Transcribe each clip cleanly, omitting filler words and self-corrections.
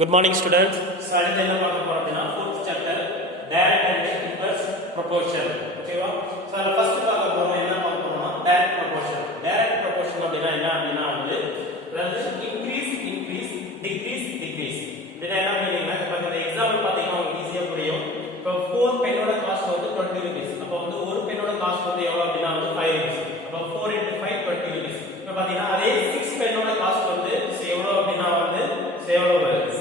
Good morning, students. So, I will talk about fourth chapter, direct and inverse proportion. Okay, so first talk about direct proportion. Direct proportion is increase, decrease, decrease. Then example easy. So 4 pen cost 20 rupees. Now 1 pen cost 5 rupees. Now 4 into 5 20 rupees. Now 6 pen cost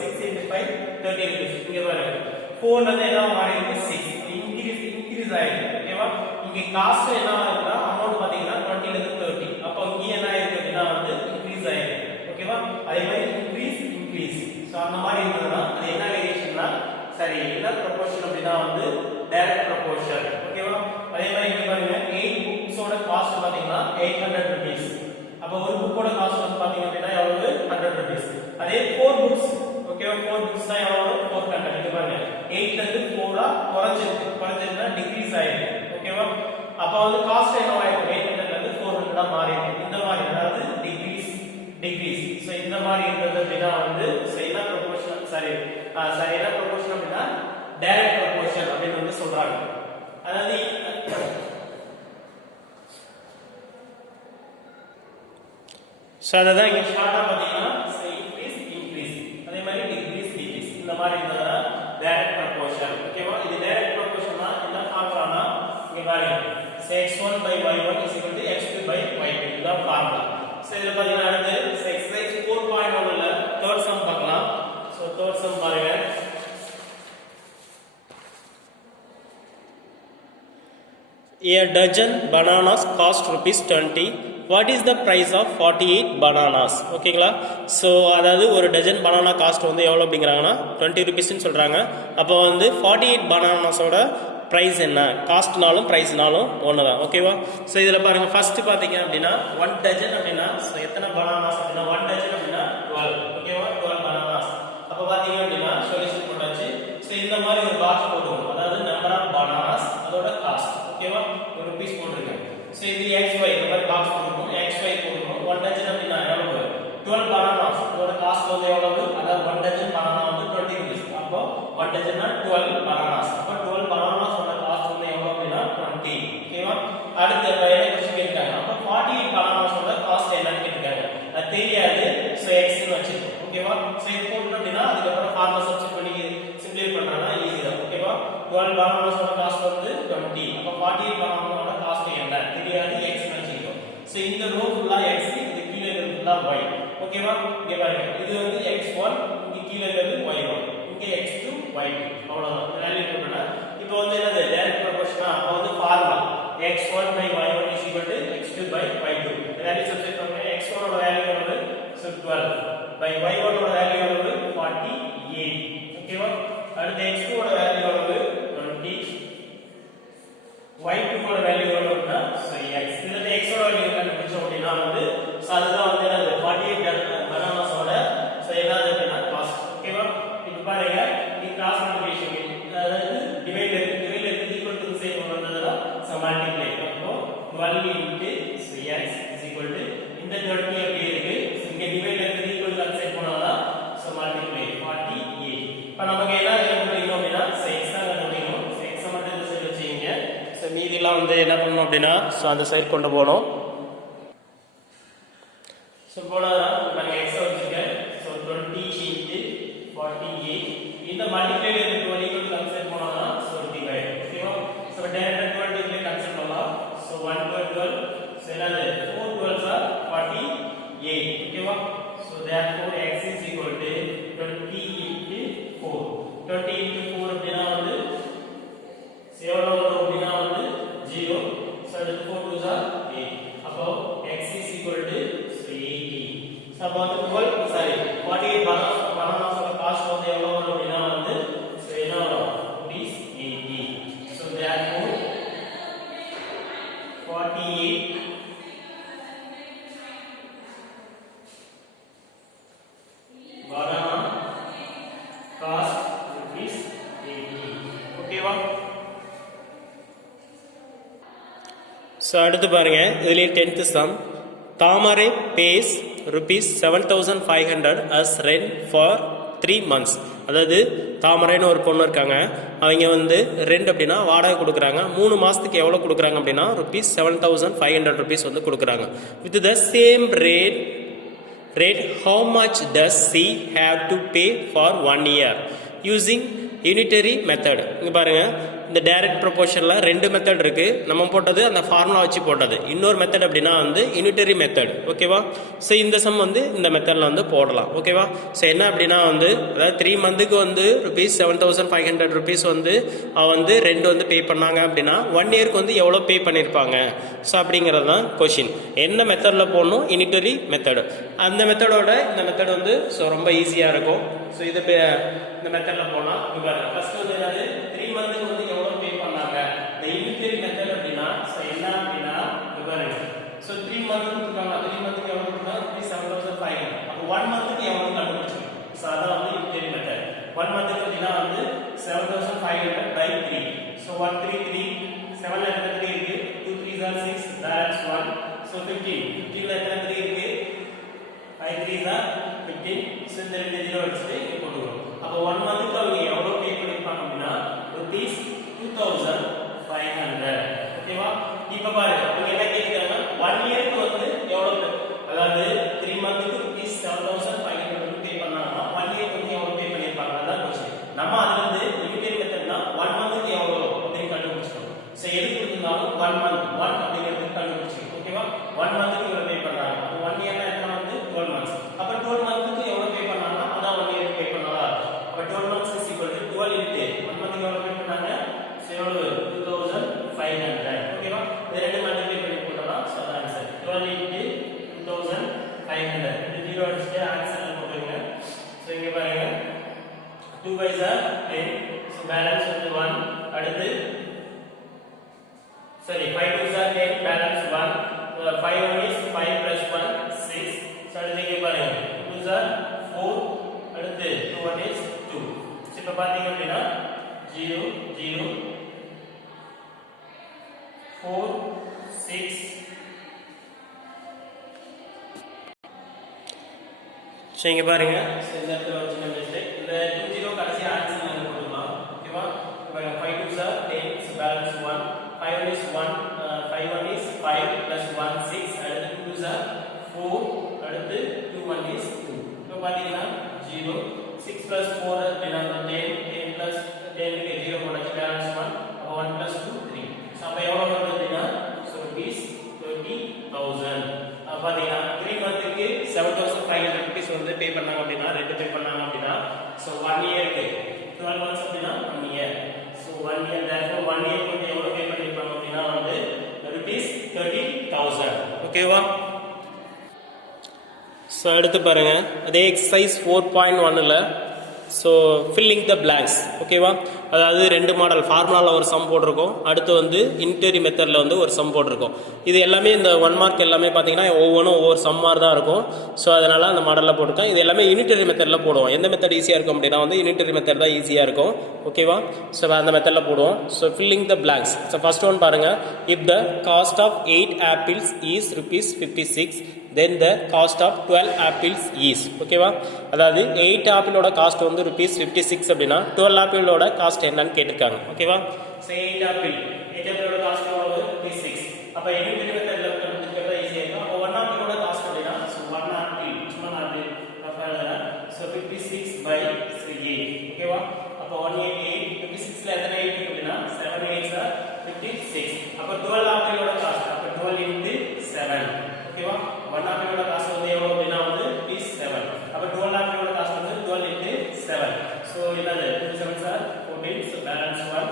6 into 5 30 rupees. இங்க பாருங்க 4 வந்து என்ன மாறி இருக்கு 6 increase ஆயிருக்கு. ஓகேவா? இங்க cost என்ன ஆகுதுன்னா அமௌண்ட் பாத்தீங்கன்னா 20 ல இருந்து 30. அப்போ இங்க என்ன ஆயிருக்கு அப்படினா வந்து இன்கிரீஸ் ஆயிருக்கு. ஓகேவா? அதே மாதிரி இன்கிரீஸ். சோ அந்த மாதிரி இருந்ததுன்னா அது என்ன வேரியேஷன்னா சரி என்ன ப்ரொபோர்ஷன் அப்படினா வந்து டைரக்ட் ப்ரொபோர்ஷன். ஓகேவா? அதே மாதிரி இங்க பாருங்க 8 புக்ஸோட காஸ்ட் பாத்தீங்கன்னா 800 rupees. அப்ப ஒரு புக்கோட காஸ்ட் வந்து பாத்தீங்க அப்படினா எவ்வளவு 100 rupees. அதே 4 books ஓகேவா 4 books தான் எவ்வளவு 400. இங்க பாருங்க 8 ல இருந்து 4 குறைஞ்சிருந்தா டிக்ரீஸ் ஆயிருக்கு. ஓகேவா? அப்ப வந்து காஸ்ட் என்ன ஆயிருக்கு 800 ல இருந்து 400 மாறி இருக்கு. இந்த மாதிரி அதாவது டிக்ரீஸ். சோ இந்த மாதிரி இருந்தது அப்படினா வந்து என்ன ப்ரொபோர்ஷன் என்ன ப்ரொபோர்ஷன் அப்படினா டைரக்ட் ப்ரொபோர்ஷன் அப்படின்னு வந்து சொல்றாங்க. அதாவது சோ அதான் இங்க ஷார்ட்டா பாத்தீங்கன்னா இன்கிரீஸ் அதே மாதிரி டிக்ரீஸ் இந்த மாதிரி இருந்தா டைரக்ட் ப்ரொபோர்ஷன். ஓகேவா? இது டைரக்ட் ப்ரொபோர்ஷன்னா என்ன ஃபார்முலானா இங்க பாருங்க x1 by y1 is equal to x2 by y2 இதுதான் ஃபார்முலா. சோ இதுல பாத்தீங்கன்னா அடுத்து எக்சர்சைஸ் 4.1 ல தேர்ட் சம் பார்க்கலாம். சோ தேர்ட் சம் பாருங்க. A dozen bananas cost rupees 20. What is the price of 48 bananas? ஓகேங்களா? ஸோ அதாவது ஒரு டஜன் பனானா காஸ்ட் வந்து எவ்வளோ அப்படிங்கிறாங்கன்னா 20 ருபீஸ்ன்னு சொல்கிறாங்க. அப்போ வந்து 48 பனானாஸோட ப்ரைஸ் என்ன? காஸ்ட்னாலும் ப்ரைஸ்னாலும் ஒன்று தான். ஓகேவா? ஸோ இதில் பாருங்கள் ஃபர்ஸ்ட் பார்த்தீங்க அப்படின்னா 1 டஜன் அப்படின்னா ஸோ எத்தனை பனானாஸ் அப்படின்னா 1 டஜன் அப்படின்னா 12. ஓகேவா? 12 பனானாஸ். அப்போ பார்த்தீங்க அப்படின்னா சொல்யூஷன் போட்டாச்சு. ஸோ இந்த மாதிரி ஒரு பாக்ஸ் போடுவோம். அதாவது நம்பர் ஆஃப் பனானாஸ் அதோட காஸ்ட். ஓகேவா? ஒரு ருபீஸ் போட்டுருக்கேன். சோ இது xy இந்த மாதிரி பாக்ஸ் போடுறோம். xy போடுறோம். 1 டஜன் அப்படினா எவ்வளவு 12 bananas அதோட காஸ்ட் வந்து எவ்வளவு அதாவது 1 டஜன் பனானா வந்து 20 rupees. அப்போ 1 டஜன்னா 12 bananas. அப்போ 12 bananas ஓட காஸ்ட் வந்து எவ்வளவு அப்படினா 20. ஓகேவா? அடுத்து என்ன क्वेश्चन கேட்டாங்க. அப்போ 48 bananas ஓட காஸ்ட் என்னன்னு கேட்டாங்க. அது தெரியாது. சோ x ன்னு வச்சிருக்கோம். ஓகேவா? சோ இது போட்டோம் அப்படினா அதுக்கு அப்புறம் ஃபார்முலா சப்ஸ்டிட் பண்ணி சிம்பிளிஃபை பண்றதா ஈஸி தான். ஓகேவா? 12 bananas ஓட காஸ்ட் வந்து 20. அப்போ 48 bananas ஓட காஸ்ட் என்ன தெரியாது x ன்னு வச்சிருக்கோம். சோ இந்த ரோ ஃபுல்லா x இது கீழ இருக்கிறது ஃபுல்லா y. ஓகேவா? இங்க பாருங்க இது வந்து x1 இங்க கீழ இருக்கிறது y1 இங்க x2 y2 அவ்வளவுதான். வேல்யூ போட்டா இப்போ வந்து என்னது டைரக்ட் ப்ரொபோர்ஷனா அப்ப வந்து formula x1 by y1 is equal to x2 by y2. Value substitute பண்ணுங்க. x1 ஓட வேல்யூ எவ்வளவு 12 by y1 ஓட வேல்யூ எவ்வளவு 48. ஓகேவா? அடுத்து x2 ஓட வேல்யூ எவ்வளவு 20 y2 ஓட வேல்யூ எவ்வளவுனா சோ x இதுல x ஓட வேல்யூ கண்டுபிடிச்சோம் அப்படினா வந்து சோ அதுதான் வந்து என்னது 48 bananas ஓட சோ என்னது அப்படினா காஸ்ட். ஓகேவா? இப்போ பாருங்க இந்த கிராஸ் மல்டிப்ளிகேஷன் அதாவது டிவைடர் ஈக்குவல் டு சைடு வந்ததுனா சோ மல்டிப்ளை அப்போ 12 into so x is equal to இந்த 20 அப்படியே இருக்கு. இங்க டிவைடர் ஈக்குவல் டு சைடு போனாதா சோ மல்டிப்ளை 48. இப்போ நமக்கு என்ன கண்டுபிடிக்கணும் அப்படினா சோ x தான் கண்டுபிடிக்கணும். சோ x மட்டும் இந்த சைடு வச்சீங்க. சோ மீதிலாம் வந்து என்ன பண்ணனும் அப்படினா சோ அந்த சைடு கொண்டு போறோம். சோ போனாதா நான் x வச்சிருக்கேன். சோ 20 into 48 இந்த மல்டிப்ளை இருக்கு 20 க்கு கன்சிடர் போனாதா சோ டிவைட். ஓகேவா? சோ டைரக்ட் 20 க்கு கன்சிடர் பண்ணலாம். சோ 1 12 சோ என்னது 4 12s are 48. ஓகேவா? So therefore x is equal to 20 into 4. 20 into 4 அப்படினா வந்து எவ்வளவு வரும் அப்படினா வந்து 0. so the 4 2s are 8. அப்போ x is equal to 80. so அப்போ 48 bananas ஓட காஸ்ட் வந்து எவ்வளவு வரும் அப்படினா வந்து so என்ன வரும் rupees 80. so therefore 48 banana cost rupees 80. ஓகேவா? ஸோ அடுத்து பாருங்க இதுலேயே 10th some. Thamarai pays rupees 7,500 as rent for 3 months. அதாவது தாமரைன்னு ஒரு பொண்ணு இருக்காங்க, அவங்க வந்து ரெண்ட் அப்படின்னா வாடகை கொடுக்குறாங்க. 3 மாதத்துக்கு எவ்வளோ கொடுக்குறாங்க அப்படின்னா ₹7,500 வந்து கொடுக்குறாங்க. With the same rate how much does she have to pay for 1 year using unitary method? இங்கே பாருங்கள், இந்த டைரக்ட் ப்ரொபோர்ஷனில் 2 மெத்தட் இருக்குது. நம்ம போட்டது அந்த ஃபார்முலா வச்சு போட்டது. இன்னொரு மெத்தட் அப்படின்னா வந்து யூனிட்டரி மெத்தட். ஓகேவா? ஸோ இந்த சம் வந்து இந்த மெத்தடில் வந்து போடலாம். ஓகேவா? ஸோ என்ன அப்படின்னா வந்து அதாவது 3 மந்த்துக்கு வந்து ₹7,500 வந்து வந்து ரெண்ட் வந்து பே பண்ணாங்க அப்படின்னா 1 இயருக்கு வந்து எவ்வளோ பே பண்ணியிருப்பாங்க. ஸோ அப்படிங்கிறது தான் கொஷின். என்ன மெத்தடில் போடணும்? Unitary method. அந்த மெத்தடோட இந்த மெத்தட் வந்து ஸோ ரொம்ப ஈஸியாக இருக்கும். ஸோ இது இந்த மெத்தடில் போனால் ஃபர்ஸ்ட் வந்து என்னது 3 மந்த்துக்கு வந்து எவ்வளோ பே பண்ணாங்க. இந்த யூனிட்டரி மெத்தட் அப்படின்னா ஸோ என்ன அப்படின்னா பாருங்க, ஸோ 3 மந்த்துக்கு கொடுத்தாங்க. 3 மந்த்துக்கு எவ்வளோ கொடுத்தாங்க? ₹7,500. அப்போ 1 மந்த்துக்கு எவ்வளோ கண்டுபிடிச்சு. ஸோ அதான் வந்து யூனிட்டரி மெத்தட். 1 மந்த்துக்கு அப்படின்னா வந்து 7,500 by 3. ஸோ 133 7 எத்தனை 3 இருக்கு? 2 3s are 6, that's 1. ஸோ 15 15ல எத்தனை 3 இருக்கு? 5 3s are 15. ஸோ இந்த 2 ஜீரோ வச்சுட்டு இங்கே போட்டுக்கிறோம். அப்போ 1 மந்த்துக்கு அவங்க எவ்வளோ பே பண்ணியிருப்பாங்க அப்படின்னா ₹2,500. ஓகேவா? இப்போ பாருங்க, அவங்க என்ன கேட்குறாங்க, 1 இயருக்கு வந்து எவ்வளோ, அதாவது 3 மந்த்துக்கு ₹7,500 பே பண்ணாங்கன்னா 1 இயருக்கு வந்து எவ்வளோ பே பண்ணியிருப்பாங்க, அதான் கொஸ்டின். நம்ம அது வந்து லிமிட்டட் மெத்தட்னா 1 மந்த்துக்கு எவ்வளோ அப்படின்னு கண்டுபிடிச்சிட்டோம். ஸோ எது கொடுத்திருந்தாலும் 1 மந்த் 1 அப்படிங்கிறது கண்டுபிடிச்சிக்கணும். ஓகேவா? 1 மந்த்துக்கு இவ்வளோ பே பண்ணுறாங்க. அப்போ 1 இயர்னா எத்தனை வந்து 12 months. அப்போ 12 மந்த்துக்கு எவ்வளோ பே பண்ணாங்கன்னா அதான் 1 இயருக்கு பே பண்ணதா. அப்போ 12 months is equal to 12 into 1 மந்த்துக்கு எவ்வளோ பே பண்ணாங்க? 2,500. ஓகேவா? இது ரெண்டு மல்டிப்ளை பண்ணி போட்டோம்னா சோ ஆன்சர் 12 into 2,500. இந்த ஜீரோ அடிச்சிட்டு ஆன்சர் போடுங்க. சோ இங்க பாருங்க 2 by 10. சோ பேலன்ஸ் வந்து 1. அடுத்து sorry 5 2s are 10, balance 1. 5 1 is 5 plus 1 6. So அடுத்து இங்க பாருங்க 2s are 4. அடுத்து 2 1 is 2. சோ இப்ப பாத்தீங்க அப்படினா 0 0 4 6. சோ இங்க பாருங்க, இந்த இடத்துல வச்சு மிஸ்டேக். இந்த 20 கடைசி ஆன்சர் நம்ம போடலாம். ஓகேவா? பாருங்க 5 2s are 10, so balance 1. 5 1 is 1, 5 1 is 5 plus 1 6. அடுத்து 2 2s are 4. அடுத்து 2 1 is 2. இப்போ பாத்தீங்கன்னா 0 6 plus 4 அப்படினா 10 10 plus 10 க்கு 0 போடுங்க, balance 1. அப்ப 1 plus 2 3. சோ அப்ப எவ்வளவு வருதுன்னா so rupees 30,000. அப்ப பாத்தீங்கன்னா 3 மந்த்க்கு 7,500 வந்து பே பண்ணாங்க அப்படினா ரெண்டு பே பண்ணாங்க அப்படினா so 1 இயருக்கு 12 months அப்படினா 1 year. so 1 year therefore 1 year வந்து எவ்வளவு பே பண்ணிருப்பாங்க அப்படினா வந்து rupees 30,000. ஓகேவா? சோ அடுத்து பாருங்க, அதே எக்சர்சைஸ் 4.1ல ஸோ ஃபில்லிங் த பிளாங்க்ஸ். ஓகேவா? அதாவது 2 மாடல் ஃபார்முலாவில் ஒரு சம் போட்டிருக்கோம், அடுத்து வந்து இன்டரி மெத்தடில் வந்து ஒரு சம் போட்டிருக்கோம். இது எல்லாமே இந்த 1 மார்க் எல்லாமே பார்த்தீங்கன்னா ஒவ்வொன்றும் ஒவ்வொரு சம் மாதிரி தான் இருக்கும். ஸோ அதனால் அந்த மாடலில் போட்டிருக்கேன். இது எல்லாமே யூனிட்டரி மெத்தடில் போடுவோம். எந்த மெத்தட் ஈஸியாக இருக்கும் அப்படின்னா வந்து யூனிட்டரி மெத்தட் தான் ஈஸியாக இருக்கும். ஓகேவா? ஸோ அந்த மெத்தடில் போடுவோம். So filling the blanks. So first one பாருங்கள், if the cost of 8 apples is ₹56, then the cost of 12 apples is. ஓகேவா? அதாவது 8 ஆப்பிளோட காஸ்ட் வந்து ₹56 அப்படின்னா 12 ஆப்பிளோட காஸ்ட் என்னன்னு கேட்டிருக்காங்க. ஓகேவா? சோ 8 ஆப்பிளோட காஸ்ட் எவ்வளவு? ₹56. அப்ப யூனிட்டரி மெத்தட்ல கண்டுபிடிக்கிறது ஈஸியா இருக்கும். அப்ப 1 ஆப்பிளோட காஸ்ட் அப்படினா சோ 1 ஆப்பிள் சோ 56 by 8. ஓகேவா? அப்ப 1 8 56ல எத்தனை 8 இருக்கு அப்படினா 7 8s are 56. அப்ப 12 ஆப்பிளோட காஸ்ட் அப்ப 12 into 7. ஓகேவா? 1 ஆப்பிளோட காஸ்ட் வந்து எவ்வளவு அப்படினா வந்து ₹7. அப்ப 12 ஆப்பிளோட காஸ்ட் வந்து 12 into 7. So என்னது 2 7s are 14. So balance 1.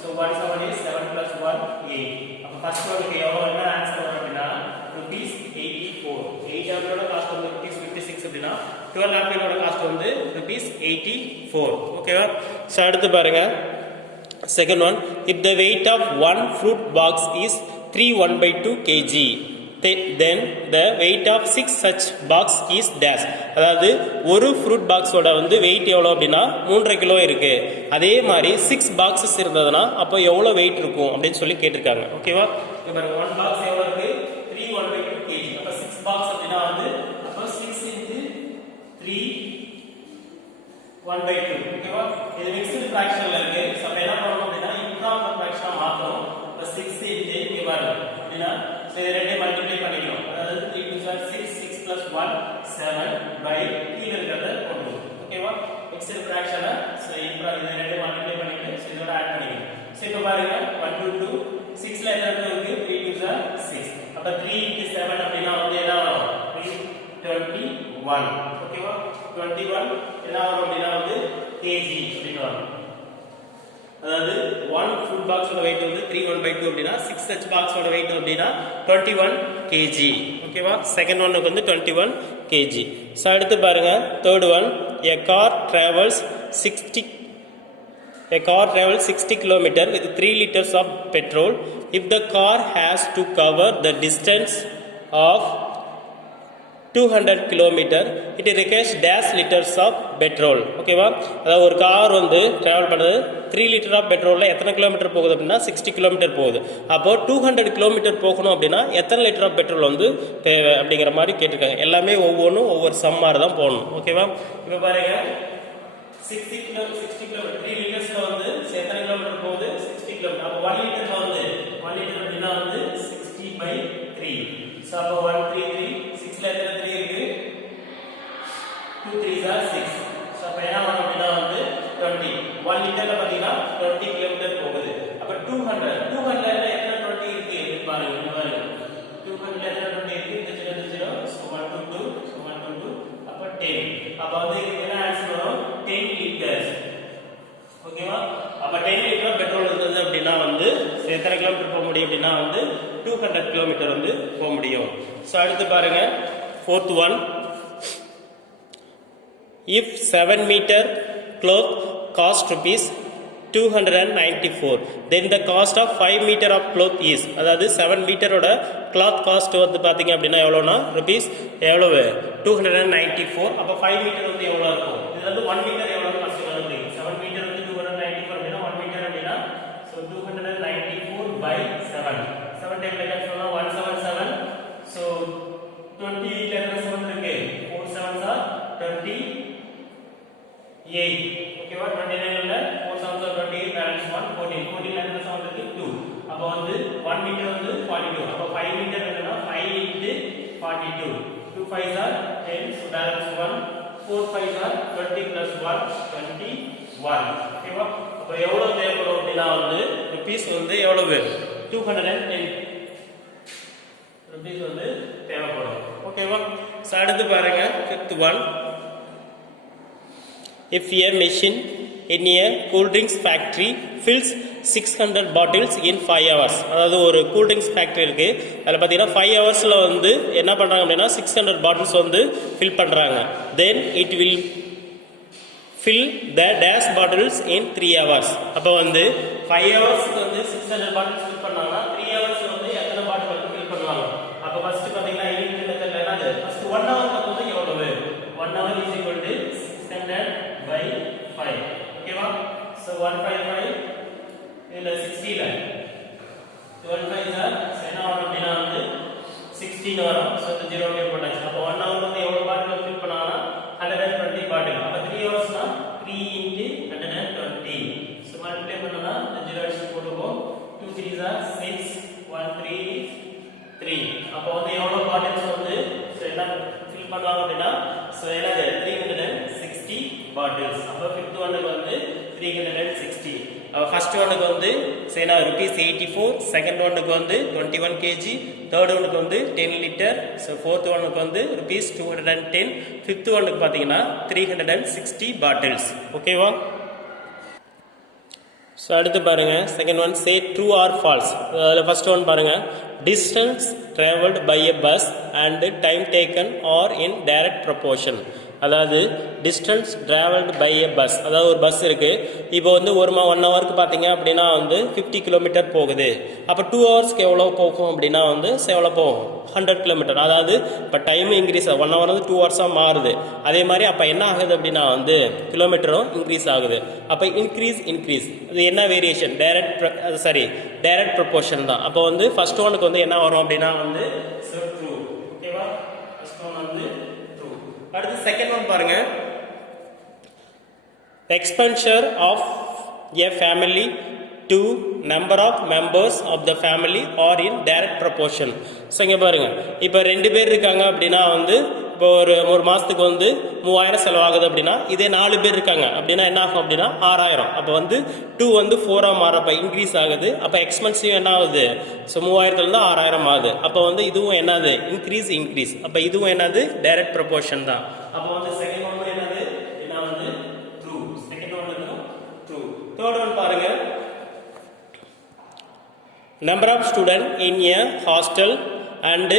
So 1 7 is 7 plus 1 8. அப்ப ஃபர்ஸ்ட் ஒன்க்கு எவ்வளவு என்ன ஆன்சர் வரும் அப்படினா ₹84. 8 ஆப்பிளோட காஸ்ட் வந்து ₹56 அப்படினா 12 ஆப்பிளோட காஸ்ட் வந்து ₹84. ஓகேவா? சோ அடுத்து பாருங்க second one, if the weight of one fruit box is 3 1/2 kg, then the weight of 6 such box is dash. அதாவது ஒரு ஃப்ரூட் பாக்ஸோட வந்து வெயிட் எவ்வளோ அப்படின்னா 3.5 கிலோ இருக்கு. அதே மாதிரி 6 பாக்ஸஸ் இருந்ததுன்னா அப்போ எவ்வளோ வெயிட் இருக்கும் அப்படின்னு சொல்லி கேட்டிருக்காங்க. ஓகேவா? இப்போ பாருங்க 1 பாக்ஸ் எவ்வளோ இருக்கு? 3 1/2 kg. அப்போ 6 பாக்ஸ் அப்படின்னா வந்து அப்போ 6 into 3 1 by 2 ஓகேவா இது மிக்ஸ்டு ஃபிராக்ஷன்ல இருக்கு சோ அப்ப என்ன பண்ணனும் அப்படினா இம்ப்ராப்பர் ஃபிராக்ஷனா மாத்தணும் இப்ப 6 இன்டு இங்க பாருங்க அப்படினா சோ இது ரெண்டையும் மல்டிப்ளை பண்ணிக்கணும் அதாவது 3 2 6 6 plus 1 7 by கீழ இருக்கறத போடுவோம் ஓகேவா மிக்ஸ்டு ஃபிராக்ஷனா சோ இது ரெண்டையும் மல்டிப்ளை பண்ணிட்டு சோ இதோட ஆட் பண்ணிக்கணும் சோ இப்ப பாருங்க 1 2 2 6ல எத்தனை இருக்கு 3 2 6 அப்ப 3 into 7 அப்படினா வந்து என்ன வரும் 21 ஓகேவா 21 என்ன வரும் அப்படினா வந்து kg அப்படினு வரும் அதாவது 1 ஃபுல் பாக்ஸோட weight வந்து 3 1 by 2 அப்படினா 6 such பாக்ஸோட weight அப்படினா 21 kg ஓகேவா செகண்ட் ஒன்னுக்கு வந்து 21 kg சோ அடுத்து பாருங்க third one a car travels 60 km with 3 liters of petrol if the car has to cover the distance of 200 km it requires dash liters of petrol ஓகேவா அதாவது ஒரு car வந்து travel பண்றது 3 litre of பெட்ரோல்ல எத்தனை kilometre போகுது அப்படினா 60 kilometre போகுது அப்போ 200 கிலோமீட்டர் போகணும் அப்படினா எத்தனை லிட்டர் ஆஃப் பெட்ரோல் வந்து தேவை அப்படிங்கிற மாதிரி கேட்டிருக்காங்க எல்லாமே ஒவ்வொன்றும் ஒவ்வொரு சம்மார தான் போடணும் ஓகேவா இப்போ பாருங்க 60 கிலோமீட்டர் 3 லிட்டர்ஸ்ல வந்து எத்தனை கிலோமீட்டர் போகுது 60 கிலோமீட்டர் அப்போ 1 லிட்டர்ல வந்து 1 லிட்டர் அப்படினா வந்து 60 by 3 சோ அப்போ 133 6ல எத்தனை 3 இருக்கு 2 3s are 6 சோ அப்ப என்ன வரும் அப்படினா வந்து 20 1 லிட்டர்ல பாத்தீங்கன்னா 20 கிலோமீட்டர் போகுது அப்ப 200ல எத்தனை 20 இருக்கு பாருங்க இந்த பாருங்க 200ல எத்தனை 20 இருக்கு இந்த 0 சோ 122 சோ 122 அப்ப 10 அப்ப வந்து என்ன ஆன்சர் வரும் 10 லிட்டர்ஸ் ஓகேவா அப்ப 10 லிட்டர் பெட்ரோல் இருந்தது அப்படினா வந்து எத்தனை கிலோமீட்டர் போக முடியும் அப்படினா வந்து 200 கிலோமீட்டர் வந்து போக முடியும் சோ அடுத்து பாருங்க fourth one if 7 meter cloth cost rupees 294 then the cost of 5 meter of cloth is அதாவது 7 மீட்டரோட cloth cost வந்து பாத்தீங்க அப்படினா எவ்வளவுனா rupees எவ்வளவு 294 அப்ப 5 மீட்டர் வந்து எவ்வளவு இருக்கும் இது வந்து 1 மீட்டர் எவ்வளவு காஸ்ட் கண்டுபிடிங்க 7 மீட்டர் வந்து 294 அப்படினா 1 மீட்டர் அப்படினா so 294 by 7 7 டைம் லெட் சொன்னா 177 so 20 ல எத்தனை 7 இருக்கு 4 7s are 28 ஓகேவா 29 ல 4 7s are 28 balance 1 14 14 ல எத்தனை 7 இருக்கு 2 அப்ப வந்து 1 மீட்டர் வந்து 42 அப்ப 5 மீட்டர் என்னன்னா 5 into 42 2 5s are 10 so balance 1 4 5s are 20 plus 1 21 ஓகேவா அப்ப எவ்வளவு தேவைப்படும் அப்படினா வந்து ரூபீஸ் வந்து எவ்வளவு 210 ரூபீஸ் வந்து தேவைப்படும் ஓகேவா சோ அடுத்து பாருங்க fifth one if a machine in a cool drinks factory fills 600 bottles in 5 hours அதாவது ஒரு கூல் ட்ரிங்க்ஸ் ஃபேக்டரி இருக்கு அதுல பாத்தீங்கன்னா 5 ஹவர்ஸ்ல வந்து என்ன பண்றாங்க அப்படினா 600 பாட்டில்ஸ் வந்து ஃபில் பண்றாங்க then it will fill the dash bottles in 3 hours அப்ப வந்து 5 hours வந்து 600 bottles fill பண்ணாங்கன்னா 3 hours வந்து எத்தனை பாட்டில் வந்து fill பண்ணுவாங்க அப்ப ஃபர்ஸ்ட் பாத்தீங்கன்னா இந்த மெத்தட்ல என்னது ஃபர்ஸ்ட் 1 hour வந்து எவ்வளவு 1 hour is equal to 600 by 5 ஓகேவா so 155 இதுல 60 ல 12 5 என்ன வரும் அப்படினா வந்து 16 வரும் so இந்த 0 ல போட்டாச்சு அப்ப 1 hour வந்து எவ்வளவு பாட்டில் fill பண்ணாங்கன்னா 120 பாட்டில் அப்ப 3 hours னா 3 into 120 so multiply பண்ணா இந்த 0 அடிச்சு போடுவோம் 2 3s are 6 1 3 3 அப்ப வந்து எவ்வளவு பாட்டில்ஸ் வந்து என்ன fill பண்ணுவாங்க அப்படினா so என்னது 360 bottles அப்ப fifth one க்கு வந்து 360 அப்ப first one க்கு வந்து சேனா rupees 84 second one க்கு வந்து 21 kg third one க்கு வந்து 10 liter so fourth one க்கு வந்து rupees 210 fifth one க்கு பாத்தீங்கன்னா 360 bottles ஓகேவா so அடுத்து பாருங்க second one say true or false அதுல first one பாருங்க distance traveled by a bus and time taken are in direct proportion அதாவது distance traveled by a bus அதாவது ஒரு பஸ் இருக்கு இப்போ வந்து 1 ஹவருக்கு பாத்தீங்க அப்படினா வந்து 50 கிலோமீட்டர் போகுது அப்ப 2 ஹவர்ஸ்க்கு எவ்வளவு போகும் அப்படினா வந்து எவ்வளவு போகும் 100 கிலோமீட்டர் அதாவது இப்ப டைம் இன்கிரீஸ் 1 ஹவர் வந்து 2 ஹவர்ஸா மாறுது அதே மாதிரி அப்ப என்ன ஆகுது அப்படினா வந்து கிலோமீட்டரும் இன்கிரீஸ் ஆகுது அப்ப இன்கிரீஸ் இது என்ன வேரியேஷன் டைரக்ட் ப்ரொபோர்ஷன் தான் அப்ப வந்து ஃபர்ஸ்ட் ஒன்னுக்கு வந்து என்ன வரும் அப்படினா வந்து ட்ரூ ஓகேவா ஃபர்ஸ்ட் ஒன் வந்து அடுத்து செகண்ட் ஒன் பாருங்க expenditure of a family to number of members of the family are in direct proportion. So இங்கே பாருங்க, இப்போ 2 பேர் இருக்காங்க அப்படின்னா வந்து இப்போ ஒரு மாதத்துக்கு வந்து 3000 செலவாகுது அப்படின்னா, இதே 4 பேர் இருக்காங்க அப்படின்னா என்ன ஆகும் அப்படின்னா 6000. அப்போ வந்து 2 வந்து 4 மாறப்ப இன்க்ரீஸ் ஆகுது. அப்போ எக்ஸ்பென்சிவ் என்ன ஆகுது? ஸோ 3000லேருந்து 6000 ஆகுது. அப்போ வந்து இதுவும் என்னது? இன்க்ரீஸ். அப்போ இதுவும் என்னது? டைரக்ட் ப்ரொபோர்ஷன் தான். அப்போ வந்து செகண்ட் ஒன் என்னது? என்ன வந்து ட்ரூ. செகண்ட் ஒன் வந்து ட்ரூ. தேர்ட் ஒன் பாருங்க, number of students in a hostel and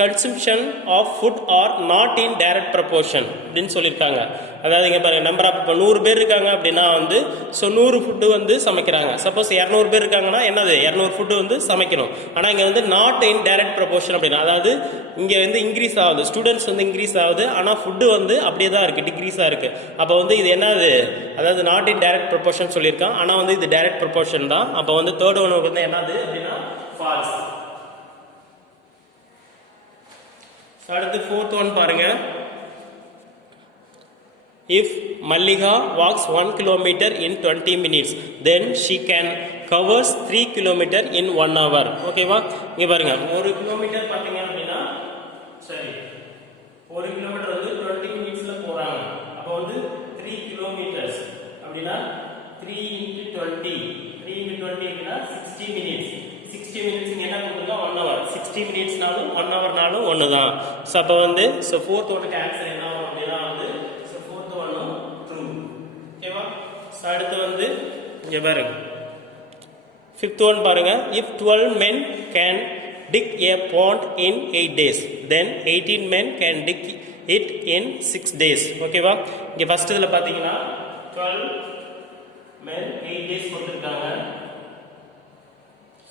consumption of food are not in direct proportion அப்படின்னு சொல்லியிருக்காங்க. அதாவது இங்கே பாருங்கள், நம்பர் ஆஃப் இப்போ 100 பேர் இருக்காங்க அப்படின்னா வந்து ஸோ 100 ஃபுட்டு வந்து சமைக்கிறாங்க. சப்போஸ் 200 பேர் இருக்காங்கன்னா என்னது? 200 ஃபுட்டு வந்து சமைக்கணும். ஆனால் இங்கே வந்து நாட் இன் டைரக்ட் ப்ரொபோர்ஷன் அப்படின்னா, அதாவது இங்கே வந்து இன்க்ரீஸ் ஆகுது, ஸ்டூடெண்ட்ஸ் வந்து இன்க்ரீஸ் ஆகுது, ஆனால் ஃபுட்டு வந்து அப்படியே தான் இருக்குது, டிக்ரீஸாக இருக்குது. அப்போ வந்து இது என்னது? அதாவது நாட் இன் டைரக்ட் ப்ரொபோர்ஷன் சொல்லியிருக்கான், ஆனால் வந்து இது டைரக்ட் ப்ரொபோர்ஷன் தான். அப்போ வந்து தேர்ட் ஒன் வந்து என்னது அப்படின்னா ஃபால்ஸ். அடுத்து ஃபோர்த் ஒன் பாருங்க, if Mallika walks 1 kilometer in 20 minutes then she can covers 3 kilometer in 1 hour. ஓகேவா? இங்க பாருங்க, 1 கிலோமீட்டர் பாத்தீங்க அப்படின்னா சரி 1 கிலோமீட்டர் வந்து 20 மினிட்ஸ்ல போறாங்க. அப்போ வந்து 3 கிலோமீட்டர்ஸ் அப்படின்னா 3 into 20 அப்படின்னா 60 மினிட்ஸ். 60 மினிட்ஸ் என்ன கொடுத்துருக்கா? 1 hour. 60 மினிட்ஸ்னாலும் 1 ஹவர்னாலும் ஒன்று தான். ஸோ அப்போ வந்து ஸோ ஃபோர்த் ஒன்றுக்கு ஆன்சர் என்ன ஆகும் அப்படின்னா வந்து ஸோ ஃபோர்த் ஒன்றும் ட்ரூ. ஓகேவா? ஸோ அடுத்து வந்து இங்கே பாருங்க, ஃபிஃப்த் ஒன் பாருங்க, if 12 men can dig a pond in 8 days then 18 men can dig it in 6 days. ஓகேவா? இங்கே ஃபர்ஸ்ட் இதில் பார்த்தீங்கன்னா 12 men 8 days கொடுத்துருக்காங்க.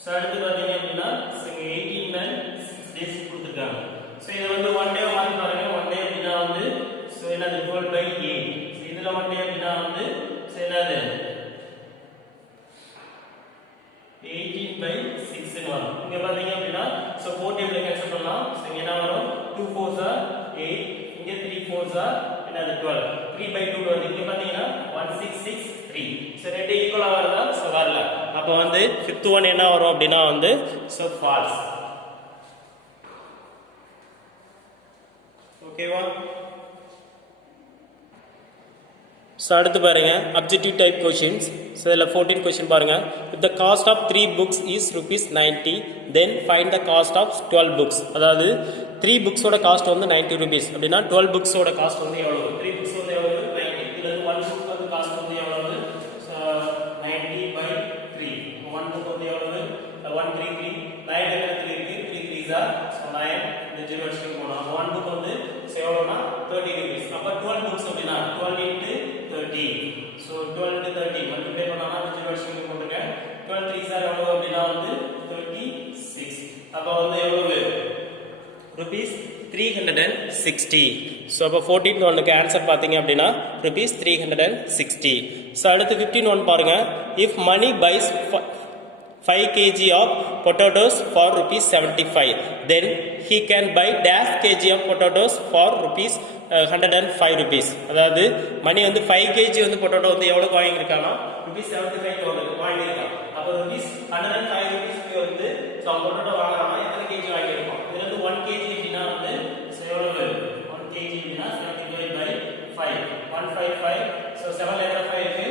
ஸோ அடுத்து பார்த்தீங்க அப்படின்னா 18 men 6 days கொடுத்துருக்காங்க. ஸோ இதை வந்து 1 day மாதிரி பாருங்க. 1 day அப்படின்னா வந்து ஸோ என்னது 12/8. ஸோ இதில் 1 day அப்படின்னா வந்து ஸோ என்னது 18/6 வரும். இங்கே பார்த்தீங்க அப்படின்னா ஸோ 4 டேபிள் கேன்சல் பண்ணலாம். ஸோ இங்கே என்ன வரும்? 2 4s are 8, இங்கே 3 4s are என்னது 12. 3/2 வருது. இங்கே பார்த்தீங்கன்னா 1 6 6 3. ஸோ ரெண்டு ஈக்குவலாக வருதா? ஸோ வரல. அப்போ வந்து ஃபிஃப்த் ஒன் என்ன வரும் அப்படின்னா வந்து ஸோ ஃபால்ஸ். ஓகேவா? ஸோ அடுத்து பாருங்க, அப்ஜெக்டிவ் டைப் கொஷின்ஸ். ஸோ இதில் 14 கொஷின் பாருங்க. If the cost of 3 books is ₹90 then find the cost of 12 books. அதாவது 3 புக்ஸோட காஸ்ட் வந்து ₹90 அப்படின்னா 12 புக்ஸோட காஸ்ட் வந்து எவ்வளவு? 3 புக்ஸ் வந்து எவ்வளவு? 90. இதில் 1 புக் வந்து காஸ்ட் வந்து எவ்வளவு? 90/3. 1 புக் வந்து எவ்வளவு? 133. 9 எத்தனை இருக்கு? 3 3s are so 9. இந்த 0 அடிச்சு போனா 1 புக் வந்து எவ்வளவுனா ₹30. அப்ப 12 books அப்படின்னா 12 into 30. so 12 into 30 மல்டிப்ளை பண்ணானா 0 அடிச்சு போட்டுங்க. 12 3s are எவ்வளவு அப்படின்னா வந்து 36. அப்ப வந்து எவ்வளவு? ₹360. ஸோ அப்போ 14th ஒன்றுக்கு ஆன்சர் பார்த்தீங்க அப்படின்னா ₹360. ஸோ அடுத்து 15 ஒன் பாருங்க, if money buys 5 kg of potatoes for ₹75 then he can buy dash kg of potatoes for ₹105. அதாவது மணி வந்து 5 kg வந்து பொட்டேட்டோ வந்து எவ்வளவு வாங்கியிருக்கானா ₹75 வாங்கியிருக்கான். அப்போ ₹105 வந்து பொட்டேட்டோ வாங்குறானா எத்தனை கேஜி வாங்கியிருக்கோம்? இதுல இருந்து 1 kg அப்படின்னா வந்து எவ்வளவு? 1 kg அப்படின்னா 75/5 155. ஸோ 7 எத்தனை 5 இருக்கு?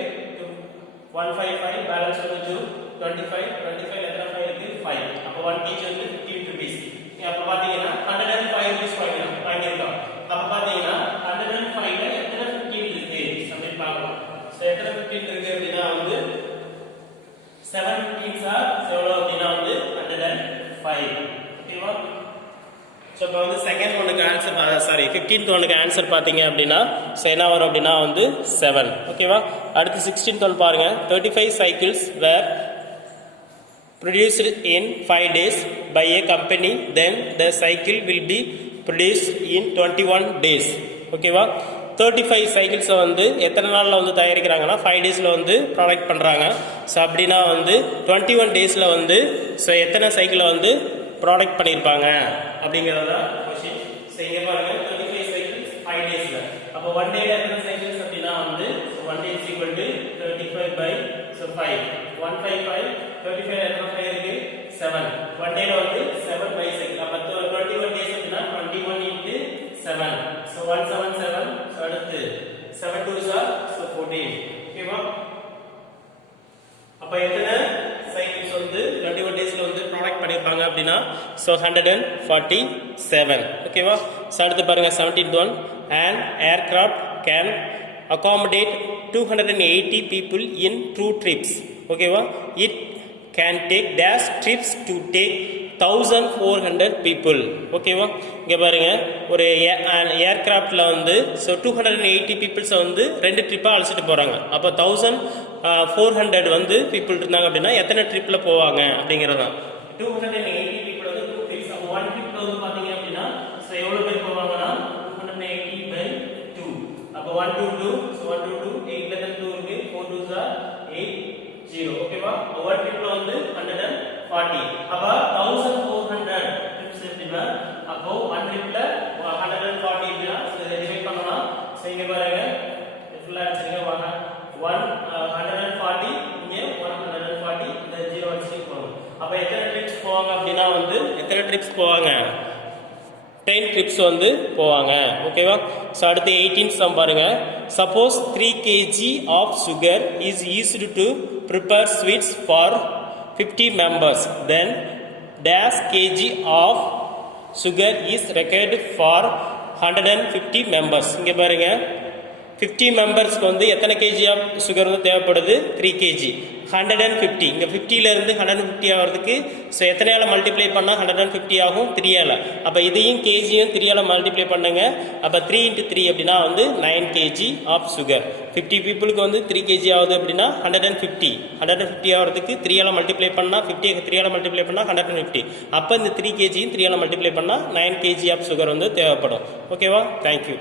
155 பேலன்ஸ் வந்து 25 எத்தனை 5 இருக்கு? 5. அப்போ 1 kg வந்து ₹15. அப்போ பாத்தீங்கன்னா ₹105 வாங்கியிருக்கோம். அப்போ பாத்தீங்கன்னா 105ல எத்தனை 15 இருக்கு அப்படின்னு பார்க்கலாம். ஸோ எத்தனை 15 இருக்கு அப்படின்னா வந்து 7 15s are எவ்வளவு அப்படின்னா வந்து 105. ஓகேவா? ஸோ இப்போ வந்து செகண்ட் ஒன்றுக்கு ஆன்சர் 15th ஒன்றுக்கு ஆன்சர் பார்த்தீங்க அப்படின்னா ஸோ என்ன வரும் அப்படின்னா வந்து 7. ஓகேவா? அடுத்து 16th ஒன் பாருங்க, 35 cycles were produced in 5 days by a company then the cycle will be produced in 21 days. ஓகேவா? 35 சைக்கிள்ஸை வந்து எத்தனை நாளில் வந்து தயாரிக்கிறாங்கன்னா 5 டேஸில் வந்து ப்ராடக்ட் பண்ணுறாங்க. ஸோ அப்படின்னா வந்து 21 டேஸில் வந்து ஸோ எத்தனை சைக்கிளை வந்து ப்ராடக்ட் பண்ணியிருப்பாங்க அப்படிங்கிறத கொஸ்டின். ஸோ இங்கே பாருங்கள் 35 சைக்கிள்ஸ் 5 டேஸில். அப்போ 1 டேல எத்தனை சைக்கிள்ஸ் அப்படின்னா வந்து 1 டே 5 1 5 5 25 எத்தனை 5 இருக்கு 7 1 டேல வந்து 7 பைசைக்கிள் அப்ப 21 டேஸ் அப்படினா 21 into 7 so 177 so அடுத்து 7 2s are so 14 ஓகேவா அப்ப எத்தனை சைக்கிள்ஸ் வந்து 21 டேஸ்ல வந்து ப்ராடக்ட் பண்ணிருப்பாங்க அப்படினா so 147 ஓகேவா சோ அடுத்து பாருங்க 17th one an aircraft can accommodate 280 people in 2 trips ஓகேவா it can take dash trips to take 1400 people ஓகேவா இங்க பாருங்க ஒரு ஏர்கிராஃப்ட்ல வந்து so 280 peoples வந்து ரெண்டு ட்ரிப்பா அழைச்சிட்டு போறாங்க அப்ப 1400 வந்து people இருந்தாங்க அப்படினா எத்தனை ட்ரிப்ல போவாங்க அப்படிங்கறத 280 people வந்து 2 trips அப்ப 1 trip வந்து பாத்தீங்க அப்படினா so எவ்வளவு பேர் போவாங்கன்னா 280 by 2 அப்ப 1 to 2 so 1 to 2 8 less than 2 இருக்கு 4 2s are 8 0 ஓகேவா ஒரு ட்ரிப்ல வந்து 140 அப்ப 1400 ட்ரிப்ஸ் எப்படினா அப்போ 1 ட்ரிப்ல 140 அப்படினா இத டிவைட் பண்ணலாம் சோ இங்க பாருங்க ஃபுல்லா அடிச்சிருங்க வாங்க 140 இங்க 140 இந்த 0 அடிச்சு போறோம் அப்ப எத்தனை ட்ரிப்ஸ் போவாங்க அப்படினா வந்து எத்தனை ட்ரிப்ஸ் போவாங்க 10 trips வந்து போவாங்க ஓகேவா சோ அடுத்து 18th சம் பாருங்க suppose 3 kg of sugar is used to prepare sweets for 50 members then dash kg of sugar is required for 150 members இங்க பாருங்க 50 மெம்பர்ஸ்க்கு வந்து எத்தனை கேஜி ஆஃப் சுகர் வந்து தேவைப்படுது 3 கேஜி 150 இங்க 50 ல இருந்து 150 ஆகிறதுக்கு சோ எத்தனையால மல்டிப்ளை பண்ணா 150 ஆகும் 3 ஆல அப்ப இதையும் கேஜியும் 3 ஆல மல்டிப்ளை பண்ணுங்க அப்ப 3 into 3 அப்படினா வந்து 9 கேஜி ஆஃப் சுகர் 50 பீப்புளுக்கு வந்து 3 கேஜி ஆகுது அப்படினா 150 ஆகிறதுக்கு 3 ஆல மல்டிப்ளை பண்ணா 50 க்கு 3 ஆல மல்டிப்ளை பண்ணா 150 அப்ப இந்த 3 கேஜியும் 3 ஆல மல்டிப்ளை பண்ணா 9 கேஜி ஆஃப் சுகர் வந்து தேவைப்படும் ஓகேவா थैंक यू